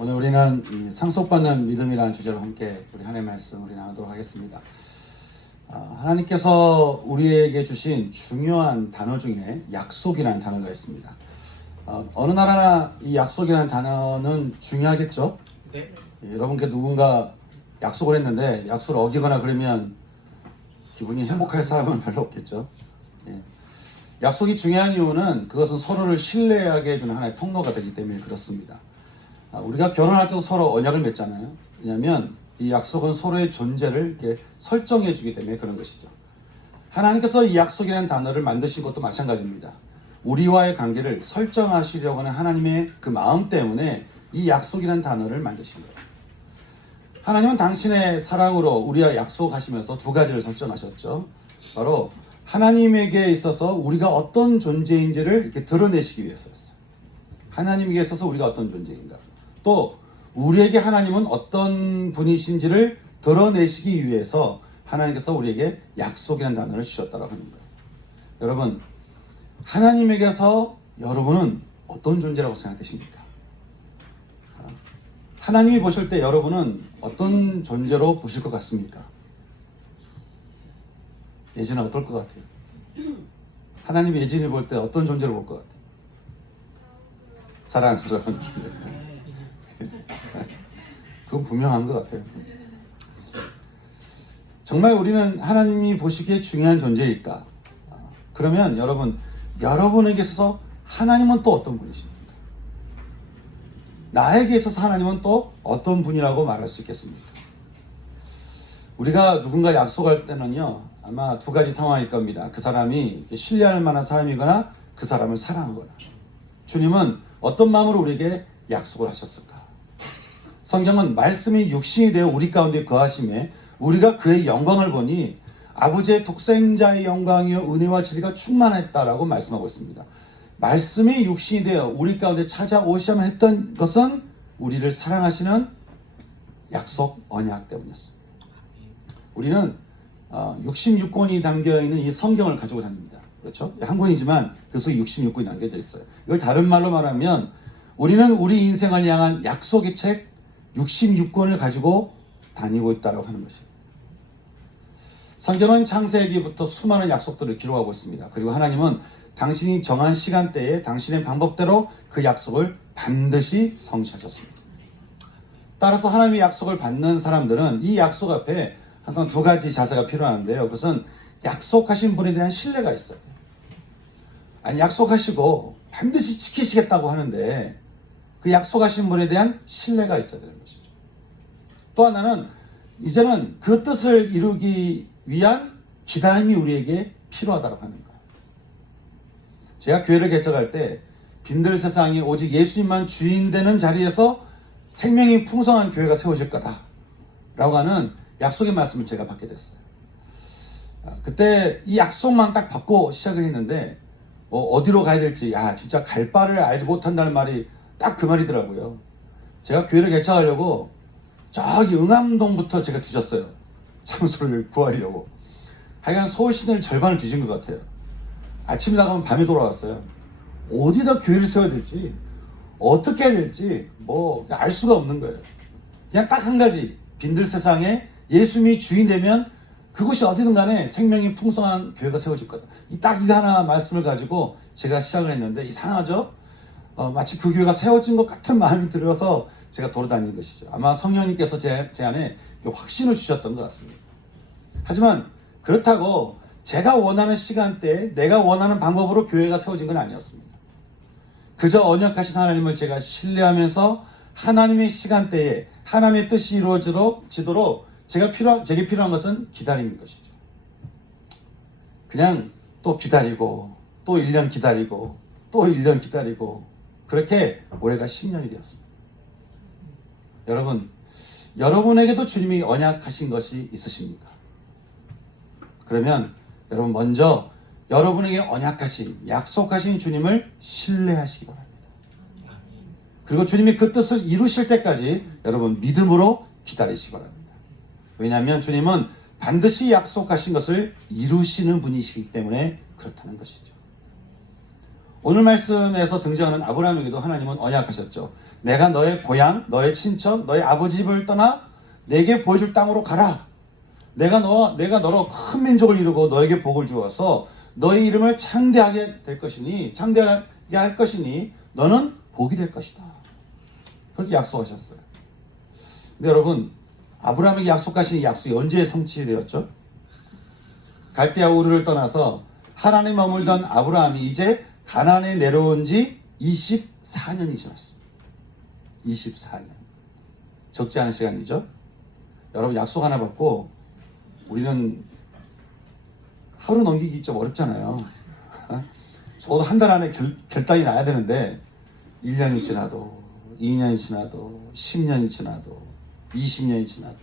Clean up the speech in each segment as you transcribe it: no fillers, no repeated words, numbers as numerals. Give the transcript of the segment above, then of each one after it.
오늘 우리는 이 상속받는 믿음이라는 주제로 함께 우리 하나님의 말씀 우리 나누도록 하겠습니다. 하나님께서 우리에게 주신 중요한 단어 중에 약속이라는 단어가 있습니다. 어느 나라나 이 약속이라는 단어는 중요하겠죠? 네. 여러분께 누군가 약속을 했는데 약속을 어기거나 그러면 기분이 행복할 사람은 별로 없겠죠? 예. 약속이 중요한 이유는 그것은 서로를 신뢰하게 해주는 하나의 통로가 되기 때문에 그렇습니다. 우리가 결혼할 때도 서로 언약을 맺잖아요. 왜냐하면 이 약속은 서로의 존재를 이렇게 설정해 주기 때문에 그런 것이죠. 하나님께서 이 약속이라는 단어를 만드신 것도 마찬가지입니다. 우리와의 관계를 설정하시려고 하는 하나님의 그 마음 때문에 이 약속이라는 단어를 만드신 거예요. 하나님은 당신의 사랑으로 우리와 약속하시면서 두 가지를 설정하셨죠. 바로 하나님에게 있어서 우리가 어떤 존재인지를 이렇게 드러내시기 위해서였어요. 하나님에게 있어서 우리가 어떤 존재인가. 또 우리에게 하나님은 어떤 분이신지를 드러내시기 위해서 하나님께서 우리에게 약속이라는 단어를 주셨다고 하는 거예요. 여러분, 하나님에게서 여러분은 어떤 존재라고 생각되십니까? 하나님이 보실 때 여러분은 어떤 존재로 보실 것 같습니까? 예진은 어떨 것 같아요? 하나님이 예진이 볼 때 어떤 존재로 볼 것 같아요? 사랑스러운. 그건 분명한 것 같아요. 정말 우리는 하나님이 보시기에 중요한 존재일까? 그러면 여러분에게 있어서 하나님은 또 어떤 분이십니까? 나에게 있어서 하나님은 또 어떤 분이라고 말할 수 있겠습니까? 우리가 누군가 약속할 때는요, 아마 두 가지 상황일 겁니다. 그 사람이 신뢰할 만한 사람이거나 그 사람을 사랑하거나. 주님은 어떤 마음으로 우리에게 약속을 하셨을까? 성경은 말씀이 육신이 되어 우리 가운데 거하심에 우리가 그의 영광을 보니 아버지의 독생자의 영광이요 은혜와 진리가 충만했다라고 말씀하고 있습니다. 말씀이 육신이 되어 우리 가운데 찾아오시면 했던 것은 우리를 사랑하시는 약속 언약 때문이었습니다. 우리는 66권이 담겨있는 이 성경을 가지고 다닙니다. 그렇죠? 한 권이지만 그 속에 66권이 담겨져 있어요. 이걸 다른 말로 말하면 우리는 우리 인생을 향한 약속의 책 66권을 가지고 다니고 있다고 하는 것입니다. 성경은 창세기부터 수많은 약속들을 기록하고 있습니다. 그리고 하나님은 당신이 정한 시간대에 당신의 방법대로 그 약속을 반드시 성취하셨습니다. 따라서 하나님의 약속을 받는 사람들은 이 약속 앞에 항상 두 가지 자세가 필요한데요. 그것은 약속하신 분에 대한 신뢰가 있어요. 아니, 약속하시고 반드시 지키시겠다고 하는데 그 약속하신 분에 대한 신뢰가 있어야 되는 것이죠. 또 하나는 이제는 그 뜻을 이루기 위한 기다림이 우리에게 필요하다고 하는 거예요. 제가 교회를 개척할 때 빈들 세상이 오직 예수님만 주인 되는 자리에서 생명이 풍성한 교회가 세워질 거다 라고 하는 약속의 말씀을 제가 받게 됐어요. 그때 이 약속만 딱 받고 시작을 했는데 어디로 가야 될지 진짜 갈 바를 알지 못한다는 말이 딱 그 말이더라고요. 제가 교회를 개척하려고 저기 응암동부터 제가 뒤졌어요. 장소를 구하려고. 하여간 서울 시내를 절반을 뒤진 것 같아요. 아침에 나가면 밤에 돌아왔어요. 어디다 교회를 세워야 될지 어떻게 해야 될지 알 수가 없는 거예요. 그냥 딱 한 가지, 빈들 세상에 예수님이 주인 되면 그곳이 어디든 간에 생명이 풍성한 교회가 세워질 거다. 딱 이거 하나 말씀을 가지고 제가 시작을 했는데 이상하죠? 마치 그 교회가 세워진 것 같은 마음이 들어서 제가 돌아다니는 것이죠. 아마 성령님께서 제 안에 확신을 주셨던 것 같습니다. 하지만 그렇다고 제가 원하는 시간대에 내가 원하는 방법으로 교회가 세워진 건 아니었습니다. 그저 언약하신 하나님을 제가 신뢰하면서 하나님의 시간대에 하나님의 뜻이 이루어지도록 제게 필요한 것은 기다림인 것이죠. 그냥 또 기다리고 또 1년 기다리고 또 1년 기다리고 그렇게 올해가 10년이 되었습니다. 여러분에게도 주님이 언약하신 것이 있으십니까? 그러면 여러분 먼저 여러분에게 언약하신 약속하신 주님을 신뢰하시기 바랍니다. 그리고 주님이 그 뜻을 이루실 때까지 여러분 믿음으로 기다리시기 바랍니다. 왜냐하면 주님은 반드시 약속하신 것을 이루시는 분이시기 때문에 그렇다는 것이죠. 오늘 말씀에서 등장하는 아브라함에게도 하나님은 언약하셨죠. 내가 너의 고향, 너의 친척, 너의 아버지 집을 떠나 내게 보여줄 땅으로 가라. 내가 너로 큰 민족을 이루고 너에게 복을 주어서 너의 이름을 창대하게 할 것이니 너는 복이 될 것이다. 그렇게 약속하셨어요. 근데 여러분, 아브라함에게 약속하신 이 약속이 언제 성취되었죠? 갈대아 우르를 떠나서 하란에 머물던 아브라함이 이제 가나안에 내려온 지 24년이 지났습니다. 24년. 적지 않은 시간이죠. 여러분, 약속 하나 받고 우리는 하루 넘기기 좀 어렵잖아요. 적어도 한 달 안에 결단이 나야 되는데 1년이 지나도 2년이 지나도 10년이 지나도 20년이 지나도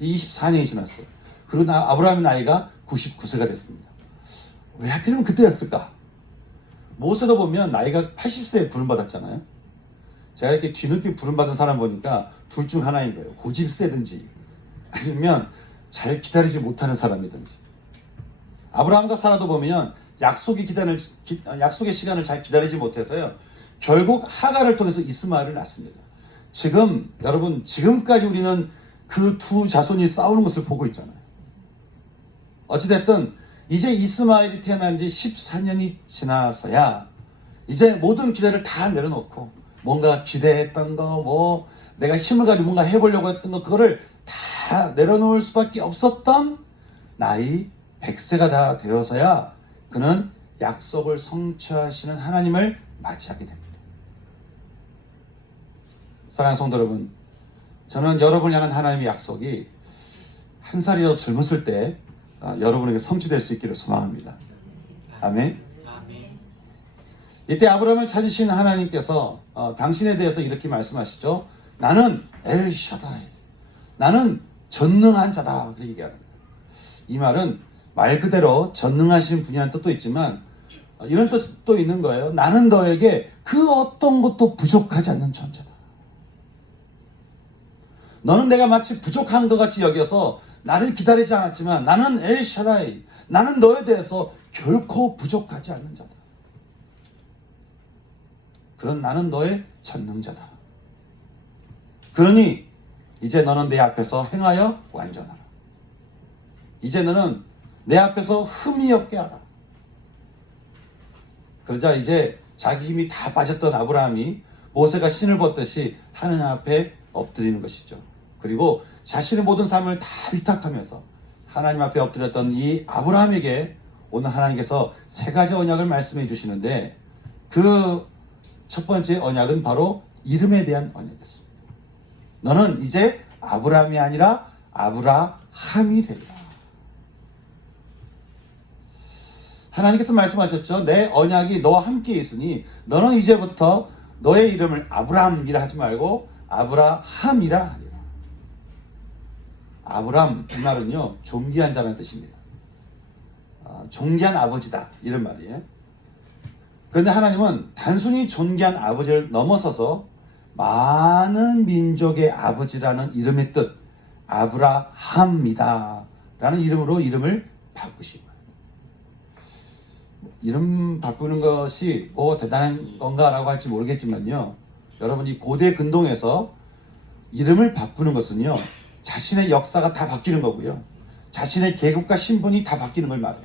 24년이 지났어요. 그리고 아브라함의 나이가 99세가 됐습니다. 왜 하필이면 그때였을까? 모세도 보면 나이가 80세에 부름받았잖아요. 제가 이렇게 뒤늦게 부름받은 사람 보니까 둘 중 하나인 거예요. 고집세든지 아니면 잘 기다리지 못하는 사람이든지. 아브라함과 사라도 보면 약속의 시간을 잘 기다리지 못해서요. 결국 하갈을 통해서 이스마엘을 낳습니다. 여러분, 지금까지 우리는 그 두 자손이 싸우는 것을 보고 있잖아요. 어찌됐든 이제 이스마엘이 태어난 지 14년이 지나서야 이제 모든 기대를 다 내려놓고 뭔가 기대했던 거, 내가 힘을 가지고 뭔가 해보려고 했던 거, 그거를 다 내려놓을 수밖에 없었던 나이 100세가 다 되어서야 그는 약속을 성취하시는 하나님을 맞이하게 됩니다. 사랑하는 성도 여러분, 저는 여러분을 향한 하나님의 약속이 한 살이라도 젊었을 때 여러분에게 성취될 수 있기를 소망합니다. 아멘. 이때 아브라함을 찾으신 하나님께서 당신에 대해서 이렇게 말씀하시죠. 나는 엘샤다이, 나는 전능한 자다. 그렇게 얘기합니다. 이 말은 말 그대로 전능하신 분이라는 뜻도 있지만 이런 뜻도 있는 거예요. 나는 너에게 그 어떤 것도 부족하지 않는 존재다. 너는 내가 마치 부족한 것 같이 여겨서 나를 기다리지 않았지만 나는 엘샤다이, 나는 너에 대해서 결코 부족하지 않는 자다. 그런 나는 너의 전능자다. 그러니 이제 너는 내 앞에서 행하여 완전하라. 이제 너는 내 앞에서 흠이 없게 하라. 그러자 이제 자기 힘이 다 빠졌던 아브라함이 모세가 신을 벗듯이 하느님 앞에 엎드리는 것이죠. 그리고 자신의 모든 삶을 다 위탁하면서 하나님 앞에 엎드렸던 이 아브라함에게 오늘 하나님께서 세 가지 언약을 말씀해 주시는데 그 첫 번째 언약은 바로 이름에 대한 언약이었습니다. 너는 이제 아브라함이 아니라 아브라함이 되리라. 하나님께서 말씀하셨죠. 내 언약이 너와 함께 있으니 너는 이제부터 너의 이름을 아브라함이라 하지 말고 아브라함이라 하리라. 아브람, 이 말은요, 존귀한 자라는 뜻입니다. 존귀한 아버지다, 이런 말이에요. 그런데 하나님은 단순히 존귀한 아버지를 넘어서서 많은 민족의 아버지라는 이름의 뜻, 아브라함이다 라는 이름으로 이름을 바꾸신 거예요. 이름 바꾸는 것이 대단한 건가라고 할지 모르겠지만요, 여러분이 고대 근동에서 이름을 바꾸는 것은요, 자신의 역사가 다 바뀌는 거고요, 자신의 계급과 신분이 다 바뀌는 걸 말해요.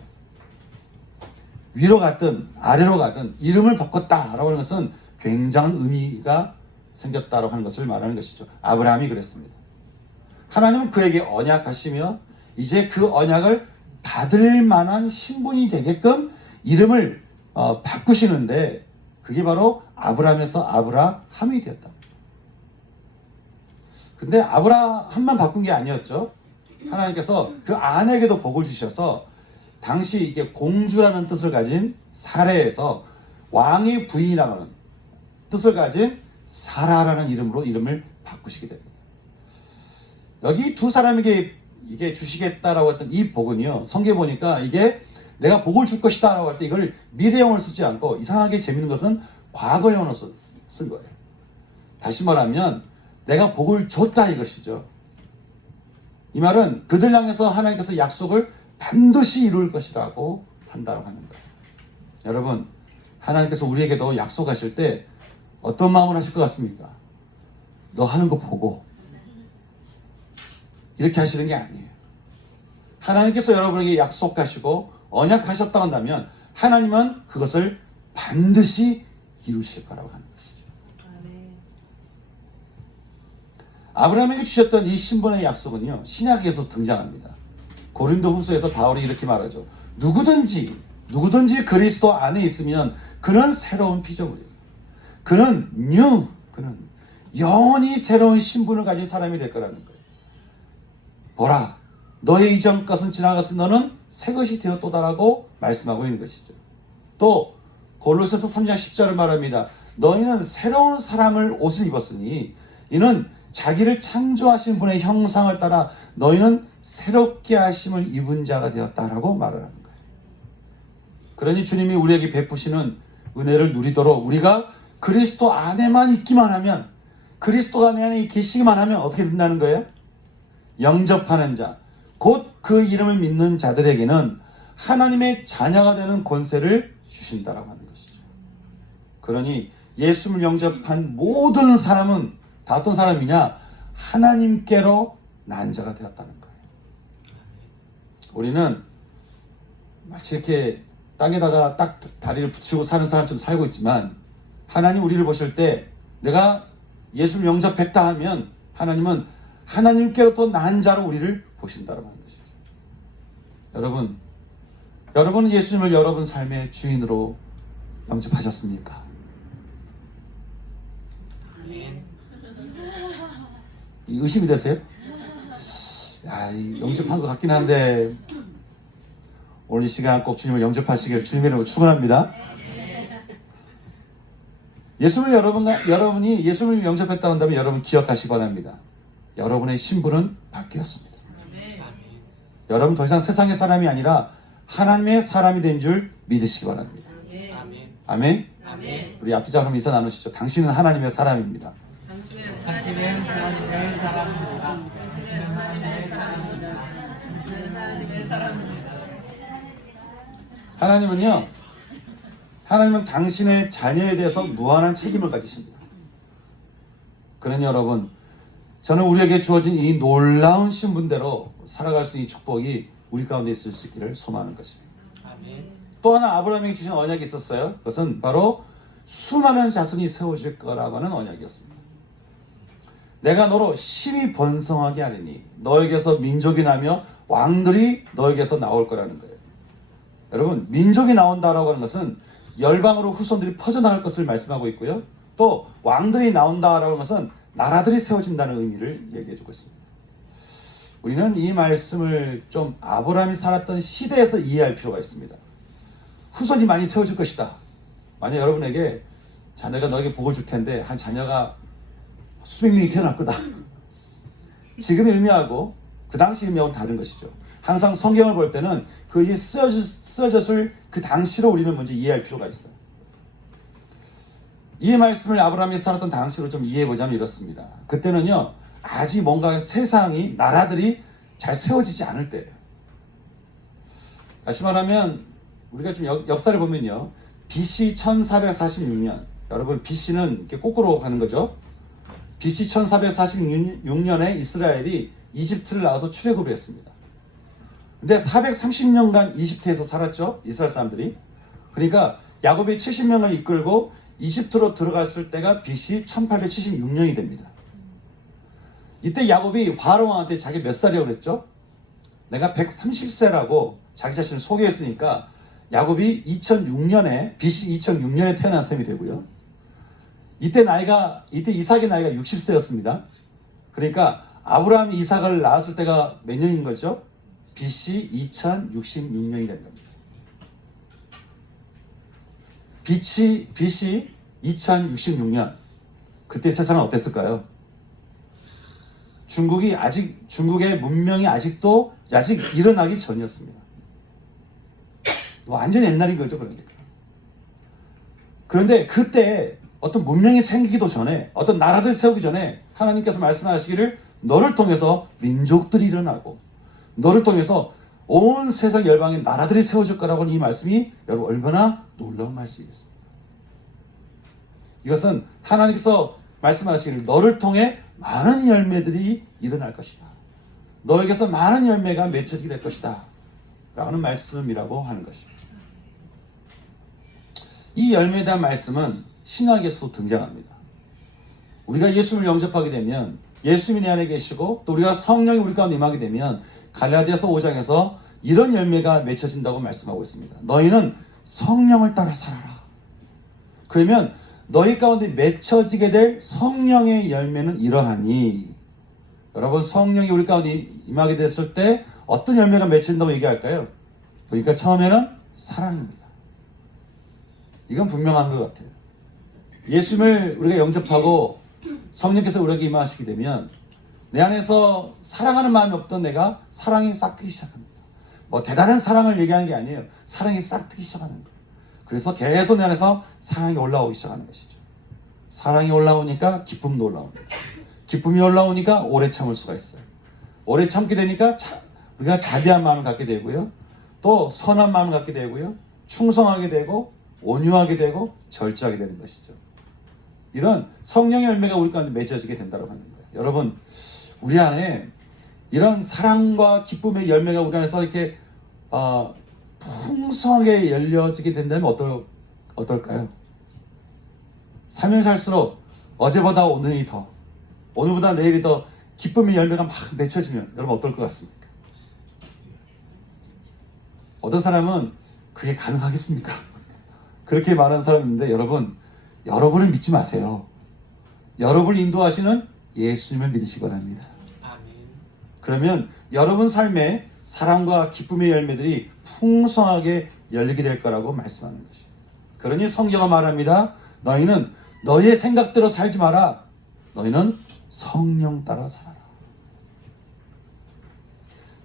위로 갔든 아래로 가든 이름을 바꿨다라고 하는 것은 굉장한 의미가 생겼다라고 하는 것을 말하는 것이죠. 아브라함이 그랬습니다. 하나님은 그에게 언약하시며 이제 그 언약을 받을 만한 신분이 되게끔 이름을 바꾸시는데 그게 바로 아브라함에서 아브라함이 되었다. 근데 아브라함만 바꾼 게 아니었죠. 하나님께서 그 아내에게도 복을 주셔서 당시 이게 공주라는 뜻을 가진 사레에서 왕의 부인이라는 뜻을 가진 사라라는 이름으로 이름을 바꾸시게 됩니다. 여기 두 사람에게 이게 주시겠다라고 했던 이 복은요, 성경에 보니까 이게 내가 복을 줄 것이다 라고 할 때 이걸 미래형을 쓰지 않고 이상하게 재밌는 것은 과거형으로 쓴 거예요. 다시 말하면 내가 복을 줬다 이것이죠. 이 말은 그들 향해서 하나님께서 약속을 반드시 이룰 것이라고 한다고 하는 거예요. 여러분, 하나님께서 우리에게도 약속하실 때 어떤 마음을 하실 것 같습니까? 너 하는 거 보고 이렇게 하시는 게 아니에요. 하나님께서 여러분에게 약속하시고 언약하셨다고 한다면 하나님은 그것을 반드시 이루실 거라고 하는 것이죠. 아브라함에게 주셨던 이 신분의 약속은요, 신약에서 등장합니다. 고린도 후서에서 바울이 이렇게 말하죠. 누구든지 그리스도 안에 있으면 그는 새로운 피조물이에요. 그는 영원히 새로운 신분을 가진 사람이 될 거라는 거예요. 보라, 너의 이전 것은 지나갔으니 너는 새 것이 되었도다라고 말씀하고 있는 것이죠. 또 골로새서 3장 10절을 말합니다. 너희는 새로운 사람을 옷을 입었으니 이는 자기를 창조하신 분의 형상을 따라 너희는 새롭게 하심을 입은 자가 되었다라고 말을 하는 거예요. 그러니 주님이 우리에게 베푸시는 은혜를 누리도록 우리가 그리스도 안에만 있기만 하면, 그리스도 안에 계시기만 하면 어떻게 된다는 거예요? 영접하는 자, 곧 그 이름을 믿는 자들에게는 하나님의 자녀가 되는 권세를 주신다라고 하는 것이죠. 그러니 예수를 영접한 모든 사람은 다 어떤 사람이냐? 하나님께로 난 자가 되었다는 거예요. 우리는 마치 이렇게 땅에다가 딱 다리를 붙이고 사는 사람처럼 살고 있지만 하나님 우리를 보실 때 내가 예수를 영접했다 하면 하나님은 하나님께로부터 난 자로 우리를 보신다고 하는 것이죠. 여러분은 예수님을 여러분 삶의 주인으로 영접하셨습니까? 아멘. 의심이 되세요? 영접한 것 같긴 한데 오늘 이 시간 꼭 주님을 영접하시길 주님의 이름으로 축원합니다. 여러분이 예수를 영접했다고 한다면 여러분 기억하시기 바랍니다. 여러분의 신분은 바뀌었습니다. 여러분 더 이상 세상의 사람이 아니라 하나님의 사람이 된 줄 믿으시기 바랍니다. 아멘. 아멘. 우리 앞뒤 자로 인사 나누시죠. 당신은 하나님의 사람입니다. 당신은 하나님의 사람입니다. 당신은 하나님의 사람입니다. 당신은 하나님의 사람입니다. 하나님은 당신의 자녀에 대해서 무한한 책임을 가지십니다. 그러니 여러분, 저는 우리에게 주어진 이 놀라운 신분대로 살아갈 수 있는 축복이 우리 가운데 있을 수 있기를 소망하는 것입니다. 아멘. 또 하나 아브라함에게 주신 언약이 있었어요. 그것은 바로 수많은 자손이 세워질 거라고 하는 언약이었습니다. 내가 너로 심히 번성하게 하리니 너에게서 민족이 나며 왕들이 너에게서 나올 거라는 거예요. 여러분, 민족이 나온다라고 하는 것은 열방으로 후손들이 퍼져나갈 것을 말씀하고 있고요. 또 왕들이 나온다라고 하는 것은 나라들이 세워진다는 의미를 얘기해주고 있습니다. 우리는 이 말씀을 좀 아브라함이 살았던 시대에서 이해할 필요가 있습니다. 후손이 많이 세워질 것이다. 만약 여러분에게 자네가 너에게 복을 줄 텐데 한 자녀가 수백 명이 태어날 거다. 지금의 의미하고 그 당시 의미하고는 다른 것이죠. 항상 성경을 볼 때는 그게 쓰여졌을 그 당시로 우리는 먼저 이해할 필요가 있어요. 이 말씀을 아브라함이 살았던 당시로 좀 이해해보자면 이렇습니다. 그때는요, 아직 뭔가 세상이, 나라들이 잘 세워지지 않을 때예요. 다시 말하면 우리가 좀 역사를 보면요, BC 1446년, 여러분 BC는 이렇게 거꾸로 가는 거죠. BC 1446년에 이스라엘이 이집트를 나와서 출애굽을 했습니다. 근데 430년간 이집트에서 살았죠, 이스라엘 사람들이. 그러니까 야곱이 70명을 이끌고 이집트로 들어갔을 때가 BC 1876년이 됩니다. 이때 야곱이 바로 왕한테 자기 몇 살이라고 그랬죠? 내가 130세라고 자기 자신을 소개했으니까 야곱이 2006년에 BC 2006년에 태어난 셈이 되고요. 이때 이삭의 나이가 60세였습니다. 그러니까 아브라함이 이삭을 낳았을 때가 몇 년인 거죠? BC 2066년이 된 겁니다. BC 2066년, 그때 세상은 어땠을까요? 중국의 문명이 아직 일어나기 전이었습니다. 완전 옛날인 거죠, 그러니까. 그런데 그때 어떤 문명이 생기기도 전에, 어떤 나라를 세우기 전에 하나님께서 말씀하시기를 너를 통해서 민족들이 일어나고 너를 통해서 온 세상 열방의 나라들이 세워질 거라고 하는 이 말씀이 여러분 얼마나 놀라운 말씀이겠습니까? 이것은 하나님께서 말씀하시기를 너를 통해 많은 열매들이 일어날 것이다. 너에게서 많은 열매가 맺혀지게 될 것이다. 라는 말씀이라고 하는 것입니다. 이 열매에 대한 말씀은 신약에서도 등장합니다. 우리가 예수님을 영접하게 되면 예수님이 내 안에 계시고 또 우리가 성령이 우리 가운데 임하게 되면 갈라디아서 5장에서 이런 열매가 맺혀진다고 말씀하고 있습니다. 너희는 성령을 따라 살아라. 그러면 너희 가운데 맺혀지게 될 성령의 열매는 이러하니, 여러분 성령이 우리 가운데 임하게 됐을 때 어떤 열매가 맺힌다고 얘기할까요? 그러니까 처음에는 사랑입니다. 이건 분명한 것 같아요. 예수님을 우리가 영접하고 성령께서 우리에게 임하시게 되면 내 안에서 사랑하는 마음이 없던 내가 사랑이 싹트기 시작합니다. 뭐 대단한 사랑을 얘기하는 게 아니에요. 사랑이 싹트기 시작하는 거예요. 그래서 계속 내 안에서 사랑이 올라오기 시작하는 것이죠. 사랑이 올라오니까 기쁨도 올라옵니다. 기쁨이 올라오니까 오래 참을 수가 있어요. 오래 참게 되니까 우리가 자비한 마음을 갖게 되고요. 또 선한 마음을 갖게 되고요. 충성하게 되고 온유하게 되고 절제하게 되는 것이죠. 이런 성령의 열매가 우리 가운데 맺어지게 된다고 하는 거예요. 여러분, 우리 안에 이런 사랑과 기쁨의 열매가 우리 안에서 이렇게 풍성하게 열려지게 된다면 어떨까요? 살면 살수록 어제보다 오늘이 더, 오늘보다 내일이 더 기쁨의 열매가 막 맺혀지면 여러분 어떨 것 같습니까? 어떤 사람은 그게 가능하겠습니까? 그렇게 말하는 사람이 있는데 여러분을 믿지 마세요. 여러분을 인도하시는 예수님을 믿으시기 바랍니다. 아멘. 그러면 여러분 삶에 사랑과 기쁨의 열매들이 풍성하게 열리게 될 거라고 말씀하는 것이에요. 그러니 성경은 말합니다. 너희는 너희의 생각대로 살지 마라. 너희는 성령 따라 살아라.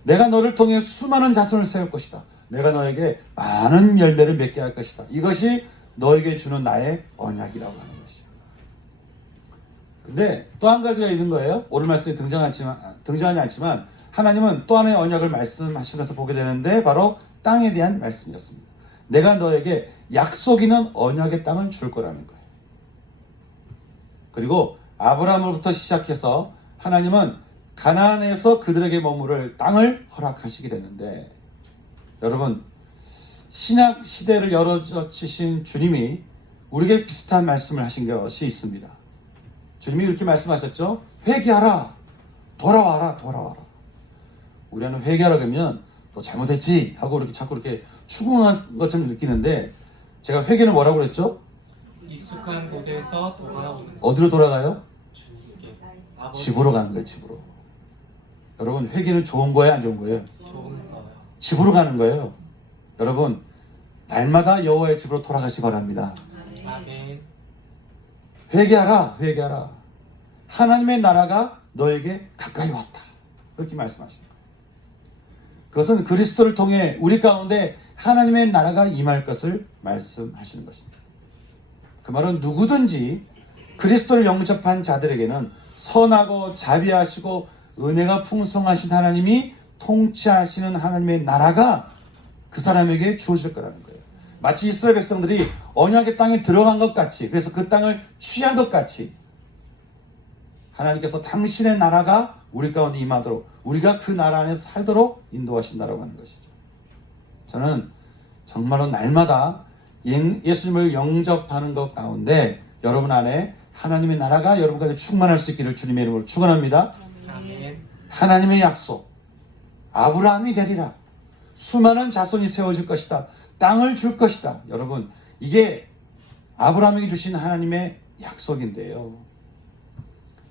내가 너를 통해 수많은 자손을 세울 것이다. 내가 너에게 많은 열매를 맺게 할 것이다. 이것이 너에게 주는 나의 언약이라고 하는 것이에요. 근데 또 한 가지가 있는 거예요. 오늘 말씀에 등장하지 않지만 하나님은 또 하나의 언약을 말씀하시면서 보게 되는데 바로 땅에 대한 말씀이었습니다. 내가 너에게 약속 있는 언약의 땅을 줄 거라는 거예요. 그리고 아브라함으로부터 시작해서 하나님은 가나안에서 그들에게 머무를 땅을 허락하시게 되는데, 여러분 신약 시대를 열어젖히신 주님이 우리에게 비슷한 말씀을 하신 것이 있습니다. 주님이 이렇게 말씀하셨죠. 회개하라, 돌아와라, 돌아와라. 우리는 회개하라 그러면 너 잘못했지 하고 이렇게 자꾸 이렇게 추궁한 것처럼 느끼는데, 제가 회개는 뭐라고 그랬죠? 익숙한 곳에서 돌아오는 어디로 돌아가요? 주님께. 집으로 가는 거예요. 집으로. 여러분 회개는 좋은 거예요, 안 좋은 거예요? 좋은 거요. 집으로 가는 거예요. 여러분 날마다 여호와의 집으로 돌아가시 바랍니다. 아멘. 회개하라, 회개하라. 하나님의 나라가 너에게 가까이 왔다. 그렇게 말씀하십니다. 그것은 그리스도를 통해 우리 가운데 하나님의 나라가 임할 것을 말씀하시는 것입니다. 그 말은 누구든지 그리스도를 영접한 자들에게는 선하고 자비하시고 은혜가 풍성하신 하나님이 통치하시는 하나님의 나라가 그 사람에게 주어질 거라는 거예요. 마치 이스라엘 백성들이 언약의 땅에 들어간 것 같이, 그래서 그 땅을 취한 것 같이 하나님께서 당신의 나라가 우리 가운데 임하도록, 우리가 그 나라 안에서 살도록 인도하신다라고 하는 것이죠. 저는 정말로 날마다 예수님을 영접하는 것 가운데 여러분 안에 하나님의 나라가 여러분 가운데 충만할 수 있기를 주님의 이름으로 축원합니다. 아멘. 하나님의 약속, 아브라함이 되리라. 수많은 자손이 세워질 것이다. 땅을 줄 것이다. 여러분, 이게 아브라함에게 주신 하나님의 약속인데요.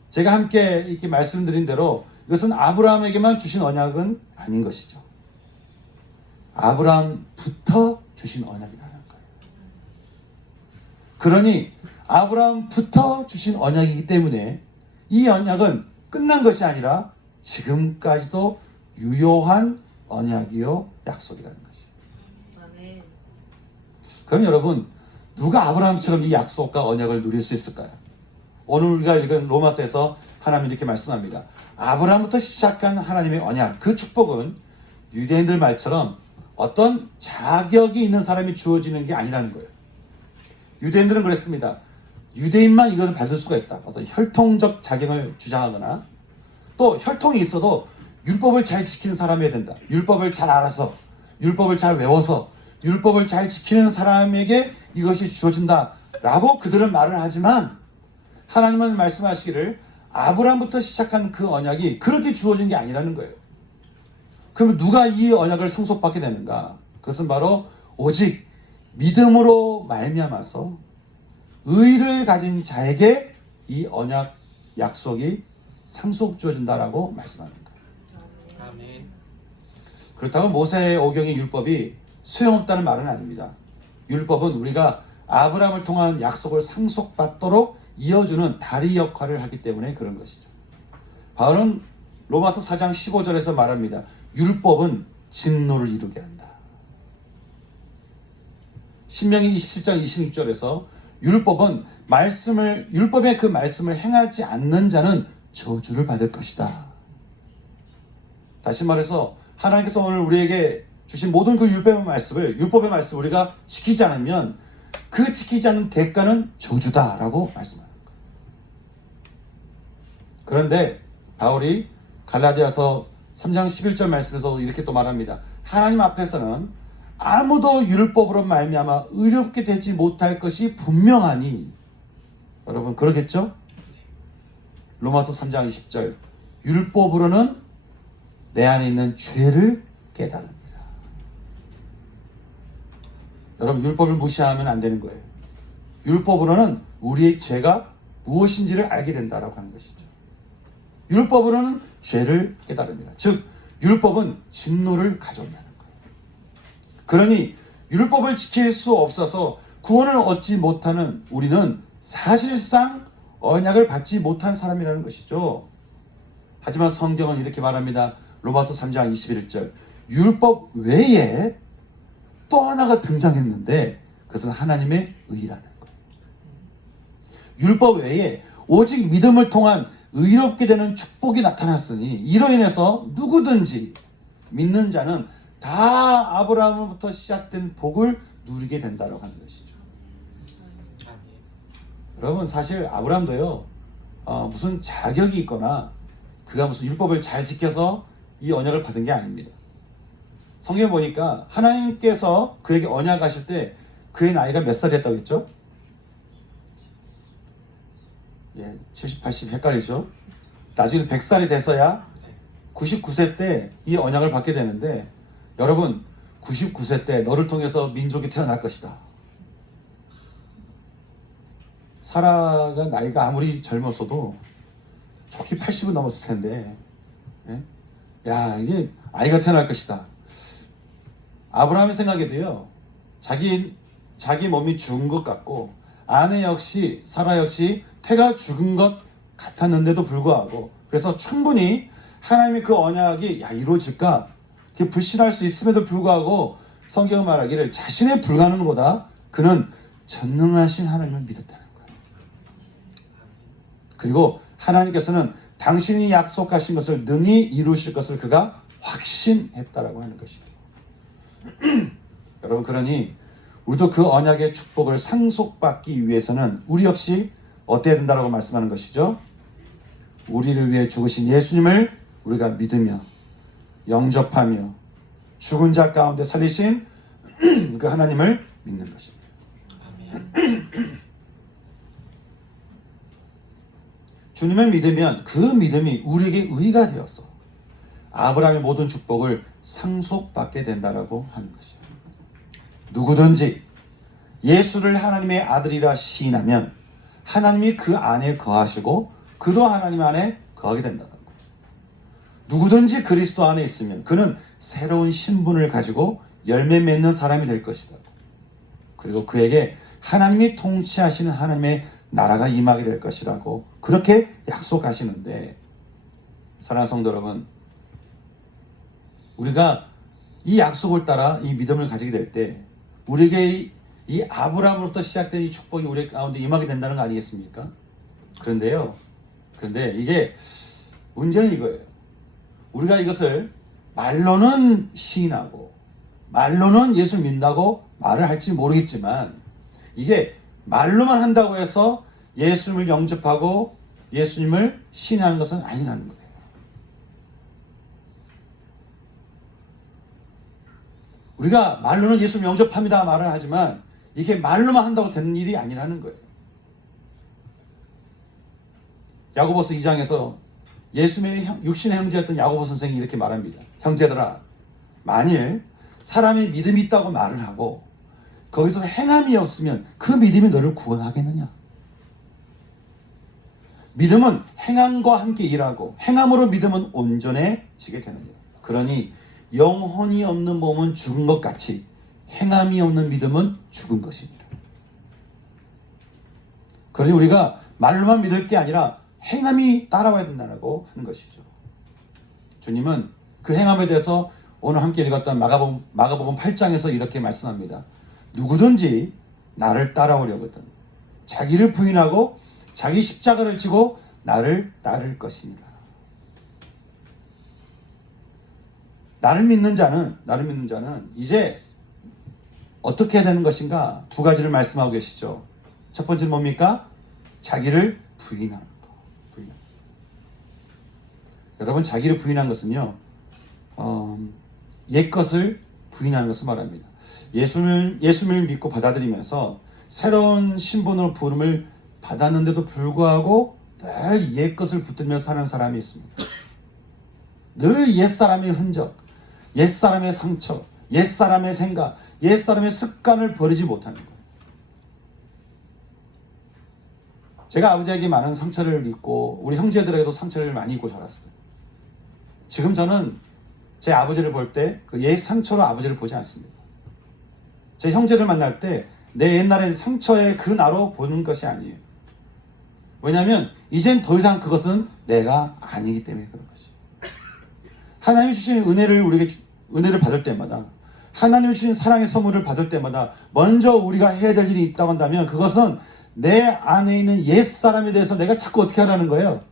제가 함께 이렇게 말씀드린 대로 이것은 아브라함에게만 주신 언약은 아닌 것이죠. 아브라함부터 주신 언약이라는 거예요. 그러니 아브라함부터 주신 언약이기 때문에 이 언약은 끝난 것이 아니라 지금까지도 유효한 언약이요 약속이라는 것이에요. 그럼 여러분, 누가 아브라함처럼 이 약속과 언약을 누릴 수 있을까요? 오늘 우리가 읽은 로마서에서 하나님이 이렇게 말씀합니다. 아브라함부터 시작한 하나님의 언약, 그 축복은 유대인들 말처럼 어떤 자격이 있는 사람이 주어지는 게 아니라는 거예요. 유대인들은 그랬습니다. 유대인만 이것을 받을 수가 있다. 어떤 혈통적 자격을 주장하거나 또 혈통이 있어도 율법을 잘 지키는 사람이어야 된다. 율법을 잘 알아서, 율법을 잘 외워서, 율법을 잘 지키는 사람에게 이것이 주어진다라고 그들은 말을 하지만 하나님은 말씀하시기를 아브라함부터 시작한 그 언약이 그렇게 주어진 게 아니라는 거예요. 그럼 누가 이 언약을 상속받게 되는가? 그것은 바로 오직 믿음으로 말미암아서 의를 가진 자에게 이 언약 약속이 상속 주어진다라고 말씀합니다. 아멘. 그렇다고 모세의 오경의 율법이 소용없다는 말은 아닙니다. 율법은 우리가 아브라함을 통한 약속을 상속받도록 이어주는 다리 역할을 하기 때문에 그런 것이죠. 바울은 로마서 4장 15절에서 말합니다. 율법은 진노를 이루게 한다. 신명기 27장 26절에서 율법의 그 말씀을 행하지 않는 자는 저주를 받을 것이다. 다시 말해서 하나님께서 오늘 우리에게 주신 모든 그 율법의 말씀을 우리가 지키지 않으면 그 지키지 않는 대가는 저주다라고 말씀합니다. 그런데 바울이 갈라디아서 3장 11절 말씀에서 이렇게 또 말합니다. 하나님 앞에서는 아무도 율법으로 말미암아 의롭게 되지 못할 것이 분명하니, 여러분 그러겠죠? 로마서 3장 20절 율법으로는 내 안에 있는 죄를 깨달습니다. 여러분 율법을 무시하면 안 되는 거예요. 율법으로는 우리의 죄가 무엇인지를 알게 된다라고 하는 것이죠. 율법으로는 죄를 깨달습니다. 즉 율법은 진노를 가져온다는 거예요. 그러니 율법을 지킬 수 없어서 구원을 얻지 못하는 우리는 사실상 언약을 받지 못한 사람이라는 것이죠. 하지만 성경은 이렇게 말합니다. 로마서 3장 21절 율법 외에 또 하나가 등장했는데 그것은 하나님의 의라는 거예요. 율법 외에 오직 믿음을 통한 의롭게 되는 축복이 나타났으니 이로 인해서 누구든지 믿는 자는 다 아브라함으로부터 시작된 복을 누리게 된다고 하는 것이죠. 아멘. 여러분 사실 아브라함도요 무슨 자격이 있거나 그가 무슨 율법을 잘 지켜서 이 언약을 받은 게 아닙니다. 성경에 보니까 하나님께서 그에게 언약하실 때 그의 나이가 몇 살이었다고 했죠? 70, 80 헷갈리죠? 나중에 100살이 돼서야 99세 때 이 언약을 받게 되는데 여러분 99세 때 너를 통해서 민족이 태어날 것이다. 사라가 나이가 아무리 젊었어도 좋게 80은 넘었을 텐데 야 이게 아이가 태어날 것이다. 아브라함의 생각에도요 자기 몸이 죽은 것 같고 아내 역시 사라 역시 태가 죽은 것 같았는데도 불구하고 그래서 충분히 하나님의 그 언약이 이루어질까 불신할 수 있음에도 불구하고 성경은 말하기를 자신의 불가능보다 그는 전능하신 하나님을 믿었다는 거예요. 그리고 하나님께서는 당신이 약속하신 것을 능히 이루실 것을 그가 확신했다라고 하는 것이죠. 여러분 그러니 우리도 그 언약의 축복을 상속받기 위해서는 우리 역시 어때야 된다고 말씀하는 것이죠. 우리를 위해 죽으신 예수님을 우리가 믿으며 영접하며 죽은 자 가운데 살리신 그 하나님을 믿는 것입니다. 아멘. 주님을 믿으면 그 믿음이 우리에게 의가 되어서 아브라함의 모든 축복을 상속받게 된다라고 하는 것이에요. 누구든지 예수를 하나님의 아들이라 시인하면 하나님이 그 안에 거하시고 그도 하나님 안에 거하게 된다는 거예요. 누구든지 그리스도 안에 있으면 그는 새로운 신분을 가지고 열매 맺는 사람이 될 것이다. 그리고 그에게 하나님이 통치하시는 하나님의 나라가 임하게 될 것이라고 그렇게 약속하시는데 사랑하는 성도 여러분 우리가 이 약속을 따라 이 믿음을 가지게 될 때 우리에게 이 아브라함으로부터 시작된 이 축복이 우리 가운데 임하게 된다는 거 아니겠습니까? 그런데 이게 문제는 이거예요. 우리가 이것을 말로는 시인하고 말로는 예수 믿는다고 말을 할지 모르겠지만 이게 말로만 한다고 해서 예수님을 영접하고 예수님을 신뢰하는 것은 아니라는 거예요. 우리가 말로는 예수님 영접합니다 말을 하지만 이게 말로만 한다고 되는 일이 아니라는 거예요. 야고보서 2장에서 예수님의 육신의 형제였던 야고보 선생이 이렇게 말합니다. 형제들아, 만일 사람이 믿음이 있다고 말을 하고 거기서 행함이 없으면 그 믿음이 너를 구원하겠느냐? 믿음은 행함과 함께 일하고 행함으로 믿음은 온전해지게 되느니라. 그러니 영혼이 없는 몸은 죽은 것 같이 행함이 없는 믿음은 죽은 것입니다. 그러니 우리가 말로만 믿을 게 아니라 행함이 따라와야 된다고 하는 것이죠. 주님은 그 행함에 대해서 오늘 함께 읽었던 마가복음 8장에서 이렇게 말씀합니다. 누구든지 나를 따라오려거든 자기를 부인하고 자기 십자가를 지고 나를 따를 것입니다. 나를 믿는 자는 이제 어떻게 해야 되는 것인가? 두 가지를 말씀하고 계시죠. 첫 번째는 뭡니까? 자기를 부인하는 것. 여러분, 자기를 부인한 것은요, 옛 것을 부인하는 것을 말합니다. 예수님을 믿고 받아들이면서 새로운 신분으로 부름을 받았는데도 불구하고 늘 옛 것을 붙들며 사는 사람이 있습니다. 늘 옛사람의 흔적, 옛사람의 상처, 옛사람의 생각, 옛사람의 습관을 버리지 못하는 거예요. 제가 아버지에게 많은 상처를 입고 우리 형제들에게도 상처를 많이 입고 자랐어요. 지금 저는 제 아버지를 볼 때 그 옛 상처로 아버지를 보지 않습니다. 제 형제를 만날 때 내 옛날의 상처의 그 나로 보는 것이 아니에요. 왜냐하면 이젠 더 이상 그것은 내가 아니기 때문에 그런 것이에요. 하나님이 주신 은혜를 받을 때마다, 하나님이 주신 사랑의 선물을 받을 때마다 먼저 우리가 해야 될 일이 있다고 한다면 그것은 내 안에 있는 옛사람에 대해서 내가 자꾸 어떻게 하라는 거예요?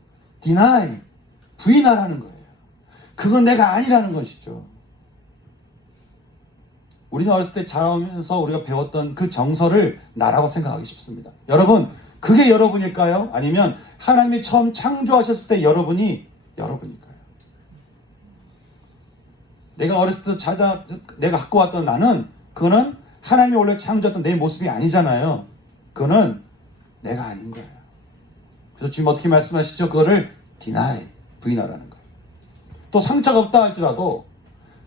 deny, 부인하라는 거예요. 그건 내가 아니라는 것이죠. 우리는 어렸을 때 자라오면서 우리가 배웠던 그 정서를 나라고 생각하기 쉽습니다. 여러분, 그게 여러분일까요? 아니면 하나님이 처음 창조하셨을 때 여러분일까요? 내가 어렸을 때 내가 갖고 왔던 나는, 그거는 하나님이 원래 창조했던 내 모습이 아니잖아요. 그거는 내가 아닌 거예요. 그래서 지금 어떻게 말씀하시죠? 그거를 deny, 부인하라는 거예요. 또 상처가 없다 할지라도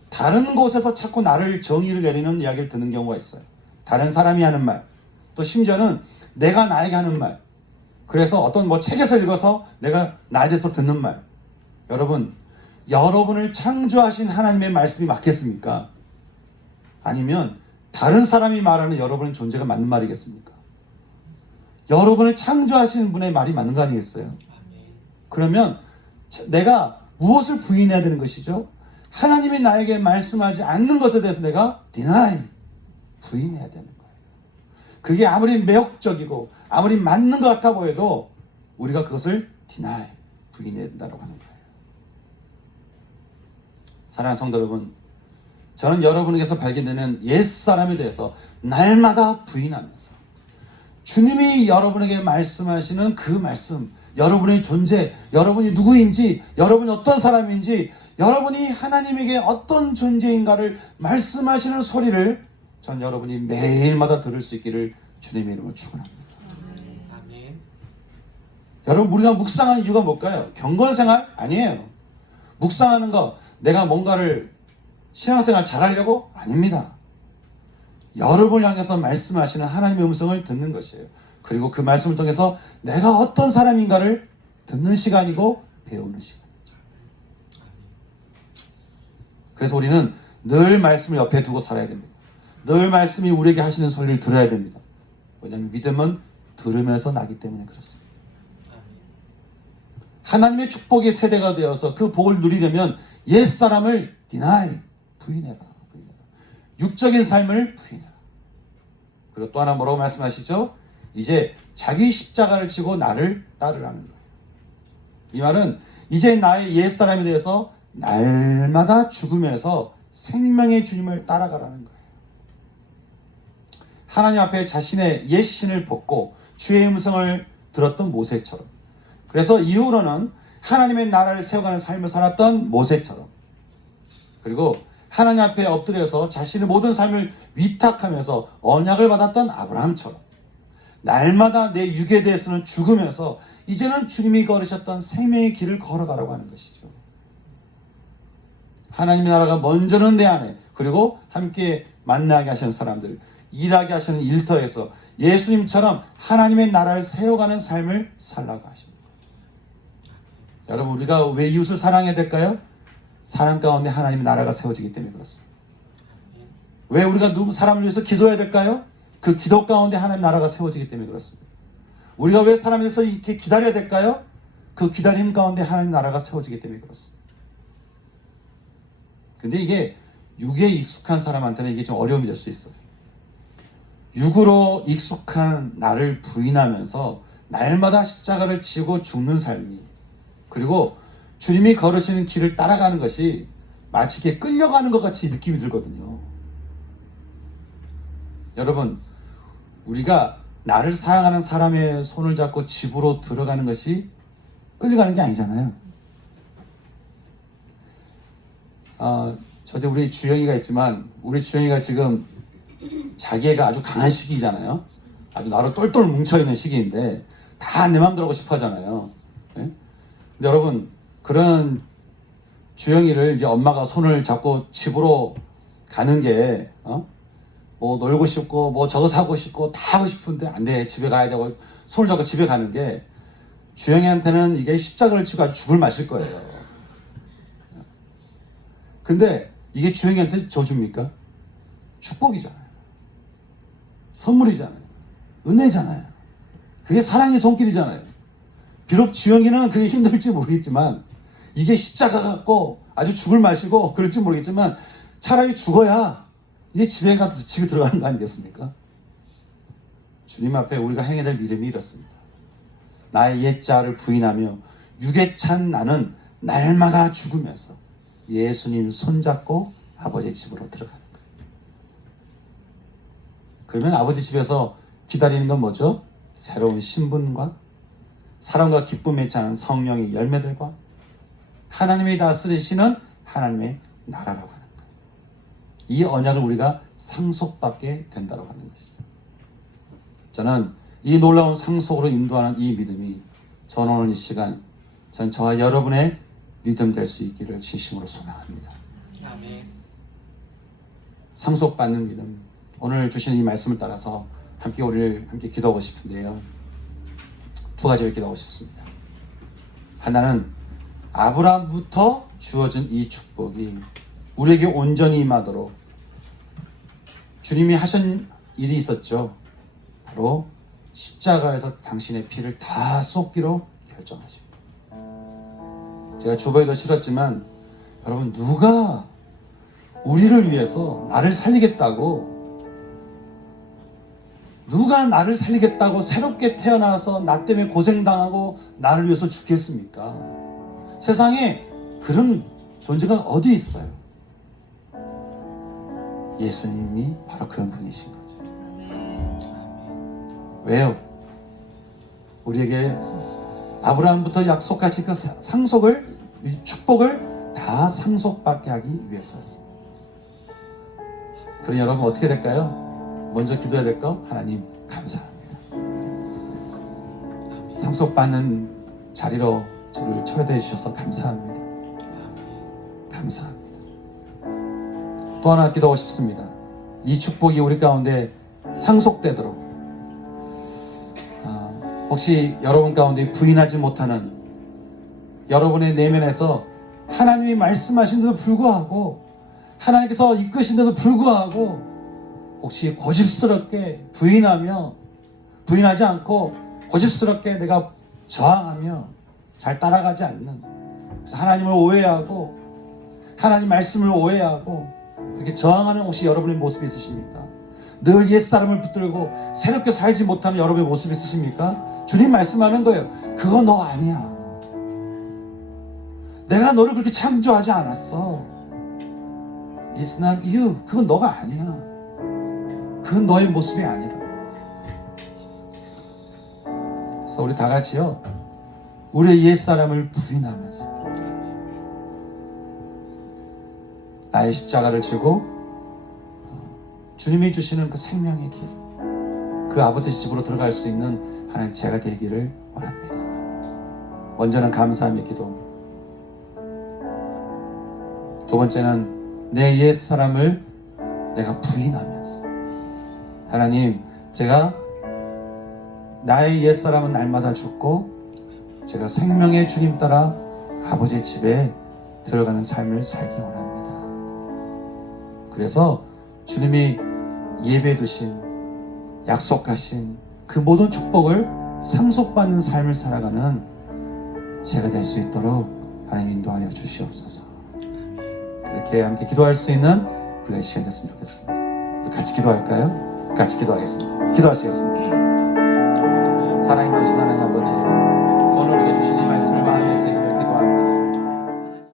다른 곳에서 자꾸 나를 정의를 내리는 이야기를 듣는 경우가 있어요. 다른 사람이 하는 말, 또 심지어는 내가 나에게 하는 말, 그래서 어떤 책에서 읽어서 내가 나에 대해서 듣는 말. 여러분을 창조하신 하나님의 말씀이 맞겠습니까? 아니면 다른 사람이 말하는 여러분의 존재가 맞는 말이겠습니까? 여러분을 창조하신 분의 말이 맞는 거 아니겠어요? 그러면 내가 무엇을 부인해야 되는 것이죠? 하나님이 나에게 말씀하지 않는 것에 대해서 내가 deny, 부인해야 되는 거예요. 그게 아무리 매혹적이고 아무리 맞는 것 같아 보여도 우리가 그것을 deny, 부인해야 된다고 하는 거예요. 사랑하는 성도 여러분, 저는 여러분에게서 발견되는 옛사람에 대해서 날마다 부인하면서 주님이 여러분에게 말씀하시는 그 말씀, 여러분의 존재, 여러분이 누구인지, 여러분이 어떤 사람인지, 여러분이 하나님에게 어떤 존재인가를 말씀하시는 소리를 전 여러분이 매일마다 들을 수 있기를 주님의 이름으로 축원합니다. 아멘. 여러분, 우리가 묵상하는 이유가 뭘까요? 경건생활? 아니에요. 묵상하는 거 내가 뭔가를 신앙생활 잘하려고? 아닙니다. 여러분을 향해서 말씀하시는 하나님의 음성을 듣는 것이에요. 그리고 그 말씀을 통해서 내가 어떤 사람인가를 듣는 시간이고 배우는 시간이죠. 그래서 우리는 늘 말씀을 옆에 두고 살아야 됩니다. 늘 말씀이 우리에게 하시는 소리를 들어야 됩니다. 왜냐하면 믿음은 들으면서 나기 때문에 그렇습니다. 하나님의 축복의 세대가 되어서 그 복을 누리려면 옛사람을 deny, 부인해라. 육적인 삶을 부인해라. 그리고 또 하나 뭐라고 말씀하시죠? 이제 자기 십자가를 지고 나를 따르라는 거예요. 이 말은 이제 나의 옛사람에 대해서 날마다 죽으면서 생명의 주님을 따라가라는 거예요. 하나님 앞에 자신의 옛신을 벗고 주의 음성을 들었던 모세처럼. 그래서 이후로는 하나님의 나라를 세워가는 삶을 살았던 모세처럼, 그리고 하나님 앞에 엎드려서 자신의 모든 삶을 위탁하면서 언약을 받았던 아브라함처럼 날마다 내 육에 대해서는 죽으면서 이제는 주님이 걸으셨던 생명의 길을 걸어가라고 하는 것이죠. 하나님의 나라가 먼저는 내 안에, 그리고 함께 만나게 하신 사람들, 일하게 하시는 일터에서 예수님처럼 하나님의 나라를 세워가는 삶을 살라고 하십니다. 여러분, 우리가 왜 이웃을 사랑해야 될까요? 사랑 가운데 하나님의 나라가 세워지기 때문에 그렇습니다. 왜 우리가 누구 사람을 위해서 기도해야 될까요? 그 기도 가운데 하나님의 나라가 세워지기 때문에 그렇습니다. 우리가 왜 사람을 위해서 이렇게 기다려야 될까요? 그 기다림 가운데 하나님의 나라가 세워지기 때문에 그렇습니다. 근데 이게 육에 익숙한 사람한테는 이게 좀 어려움이 될 수 있어요. 육으로 익숙한 나를 부인하면서 날마다 십자가를 지고 죽는 삶이, 그리고 주님이 걸으시는 길을 따라가는 것이 마치 이렇게 끌려가는 것 같이 느낌이 들거든요. 여러분, 우리가 나를 사랑하는 사람의 손을 잡고 집으로 들어가는 것이 끌려가는 게 아니잖아요. 저도 우리 주영이가 있지만, 우리 주영이가 지금 자기애가 아주 강한 시기잖아요. 아주 나로 똘똘 뭉쳐있는 시기인데 다 내 맘대로 하고 싶어 하잖아요. 네? 근데 여러분, 그런 주영이를 이제 엄마가 손을 잡고 집으로 가는 게, 뭐 놀고 싶고 뭐 저거 사고 싶고 다 하고 싶은데 안 돼, 집에 가야 되고 손을 잡고 집에 가는 게 주영이한테는 이게 십자가를 치고 아주 죽을 맛일 거예요. 근데 이게 주영이한테 저주입니까? 축복이잖아요. 선물이잖아요. 은혜잖아요. 그게 사랑의 손길이잖아요. 비록 주영이는 그게 힘들지 모르겠지만, 이게 십자가 같고 아주 죽을 맛이고 그럴지 모르겠지만, 차라리 죽어야 이게 집에 가서 집에 들어가는 거 아니겠습니까? 주님 앞에 우리가 행해야 될 믿음이 이렇습니다. 나의 옛자를 부인하며 육에 찬 나는 날마다 죽으면서 예수님 손잡고 아버지 집으로 들어가는 거예요. 그러면 아버지 집에서 기다리는 건 뭐죠? 새로운 신분과 사랑과 기쁨에 차는 성령의 열매들과 하나님이 다스리시는 하나님의 나라라고 하는 거예요. 이 언약을 우리가 상속받게 된다고 하는 것이죠. 저는 이 놀라운 상속으로 인도하는 이 믿음이 전 오늘 이 시간 저와 여러분의 믿음 될 수 있기를 진심으로 소망합니다. 아멘. 상속받는 믿음, 오늘 주시는 이 말씀을 따라서 우리를 함께 기도하고 싶은데요. 두 가지를 기도하고 싶습니다. 하나는 아브라함부터 주어진 이 축복이 우리에게 온전히 임하도록 주님이 하신 일이 있었죠. 바로 십자가에서 당신의 피를 다 쏟기로 결정하십니다. 제가 주보에도 실었지만, 여러분, 누가 우리를 위해서 나를 살리겠다고, 새롭게 태어나서 나 때문에 고생당하고 나를 위해서 죽겠습니까? 세상에 그런 존재가 어디 있어요? 예수님이 바로 그런 분이신 거죠. 왜요? 우리에게 아브라함부터 약속하신 그 상속을, 축복을 다 상속받게 하기 위해서였습니다. 그럼 여러분 어떻게 될까요? 먼저 기도해야 될 거, 하나님 감사합니다. 상속받는 자리로 저를 초대해 주셔서 감사합니다. 감사합니다. 또 하나 기도하고 싶습니다. 이 축복이 우리 가운데 상속되도록, 혹시 여러분 가운데 부인하지 못하는, 여러분의 내면에서 하나님이 말씀하신 데도 불구하고, 하나님께서 이끄신 데도 불구하고 혹시 고집스럽게 부인하지 않고 고집스럽게 내가 저항하며 잘 따라가지 않는, 그래서 하나님을 오해하고 하나님 말씀을 오해하고 그렇게 저항하는 혹시 여러분의 모습이 있으십니까? 늘 옛사람을 붙들고 새롭게 살지 못하는 여러분의 모습이 있으십니까? 주님 말씀하는 거예요. 그거 너 아니야. 내가 너를 그렇게 창조하지 않았어. It's not you. 그건 너가 아니야. 그건 너의 모습이 아니라. 그래서 우리 다 같이요, 우리의 옛사람을 부인하면서 나의 십자가를 지고 주님이 주시는 그 생명의 길, 그 아버지 집으로 들어갈 수 있는 하나님 제가 되기를 원합니다. 먼저는 감사함의 기도, 두 번째는 내 옛사람을 내가 부인하면서, 하나님, 제가 나의 옛사람은 날마다 죽고 제가 생명의 주님 따라 아버지의 집에 들어가는 삶을 살기 원합니다. 그래서 주님이 예배 두신, 약속하신 그 모든 축복을 상속받는 삶을 살아가는 제가 될 수 있도록 하나님 인도하여 주시옵소서. 그렇게 함께 기도할 수 있는 우리가 이 시간 됐으면 좋겠습니다. 우리 같이 기도할까요? 같이 기도하겠습니다. 기도하시겠습니다. 사랑이 많으신 하나님 아버지, 오늘 우리에게 주신 이 말씀을 마음에 새기며